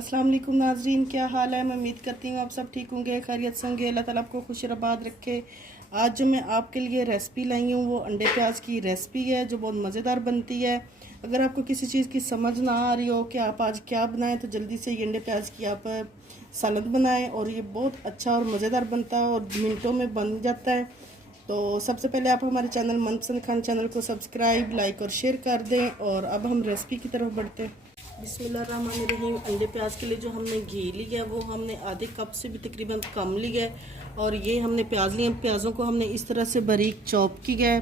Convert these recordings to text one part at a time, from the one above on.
अस्सलाम वालेकुम नाजरीन, क्या हाल है। मैं उम्मीद करती हूँ आप सब ठीक होंगे, खैरियत से होंगे। अल्लाह ताला आपको खुश आबाद रखे। आज जो मैं आपके लिए रेसिपी लाई हूँ वो अंडे प्याज की रेसिपी है जो बहुत मज़ेदार बनती है। अगर आपको किसी चीज़ की समझ ना आ रही हो कि आप आज क्या बनाएं तो जल्दी से ये अंडे प्याज की आप सलाद बनाएं और ये बहुत अच्छा और मज़ेदार बनता है और मिनटों में बन जाता है। तो सबसे पहले आप हमारे चैनल मनपसंद खाना चैनल को सब्सक्राइब, लाइक और शेयर कर दें। और अब हम रेसिपी की तरफ बढ़ते हैं। बिस्मिल्लाहिर्रहमानिर्रहीम। अंडे प्याज के लिए जो हमने घी लिया है वो हमने आधे कप से भी तकरीबन कम लिया है। और ये हमने प्याज लिए, प्याज़ों को हमने इस तरह से बारीक चॉप किया है।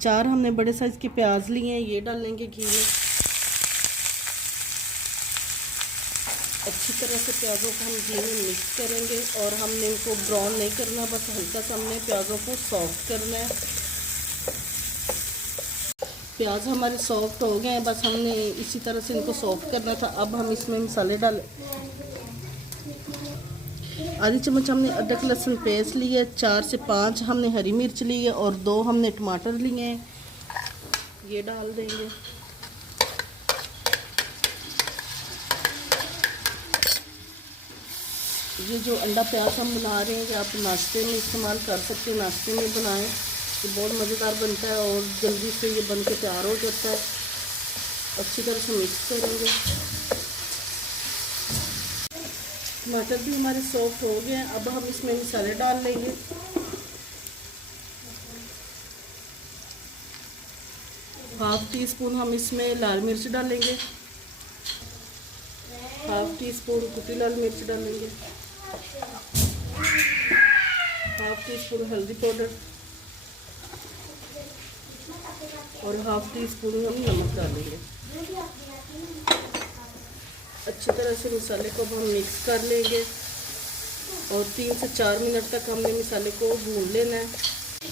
4 हमने बड़े साइज़ के प्याज लिए हैं, ये डालेंगे घी में। अच्छी तरह से प्याज़ों को हम घी में मिक्स करेंगे और हमने इनको ब्राउन नहीं करना, बस हल्का सा हमने प्याज़ों को सॉफ्ट करना है। प्याज हमारे सॉफ्ट हो गए हैं, बस हमने इसी तरह से इनको सॉफ्ट करना था। अब हम इसमें मसाले डालें। आधी चम्मच हमने अदरक लहसुन पेस्ट ली है, 4 से 5 हमने हरी मिर्च ली है और 2 हमने टमाटर लिए हैं, ये डाल देंगे। ये जो अंडा प्याज हम बना रहे हैं ये आप नाश्ते में इस्तेमाल कर सकते हैं, नाश्ते में बनाएं, ये बहुत मज़ेदार बनता है और जल्दी से ये बन के तैयार हो जाता है। अच्छी तरह से मिक्स करेंगे। टमाटर भी हमारे सॉफ्ट हो गए हैं। अब हम इसमें मसाले डाल लेंगे। हाफ टी स्पून हम इसमें लाल मिर्च डालेंगे, हाफ टी स्पून कुटी लाल मिर्च डालेंगे, हाफ टी स्पून हल्दी पाउडर और हाफ टी स्पून हम नमक डालेंगे। अच्छी तरह से मसाले को हम मिक्स कर लेंगे और 3 से 4 मिनट तक हमने मसाले को भून लेना है।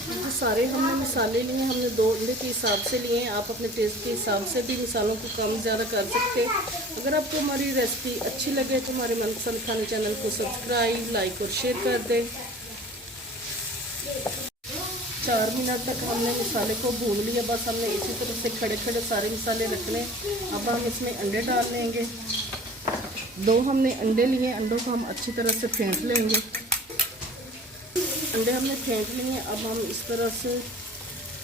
जो सारे हमने मसाले लिए हैं, हमने 2 अंडे के हिसाब से लिए हैं। आप अपने टेस्ट के हिसाब से भी मसालों को कम ज़्यादा कर सकते हैं। अगर आपको हमारी रेसिपी अच्छी लगे तो हमारे मनपसंद खाने चैनल को सब्सक्राइब, लाइक और शेयर कर दें। 4 मिनट तक हमने मसाले को भून लिया, बस हमने इसी तरह से खड़े खड़े सारे मसाले रखने। अब हम इसमें अंडे डाल लेंगे। 2 हमने अंडे लिए, अंडों को हम अच्छी तरह से फेंट लेंगे। अंडे हमने फेंट लिए, अब हम इस तरह से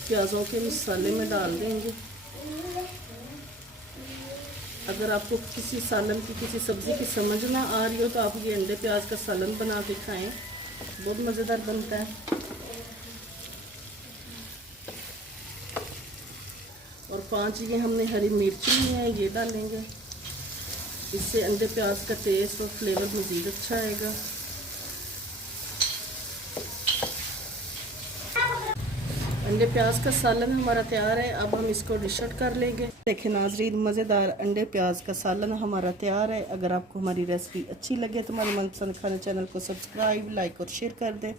प्याज़ों के मसाले में डाल देंगे। अगर आपको किसी सालन की, किसी सब्ज़ी की समझ ना आ रही हो तो आप ये अंडे प्याज का सालन बना के खाएं, बहुत मज़ेदार बनता है। और 5 ये हमने हरी मिर्च ली है, ये डालेंगे। इससे अंडे प्याज का टेस्ट और फ्लेवर मज़ीद अच्छा आएगा। अंडे प्याज का सालन हमारा तैयार है। अब हम इसको डिश आउट कर लेंगे। देखें नाजरीन, मज़ेदार अंडे प्याज का सालन हमारा तैयार है। अगर आपको हमारी रेसिपी अच्छी लगे तो हमारे मनपसंद खाने चैनल को सब्सक्राइब, लाइक और शेयर कर दें।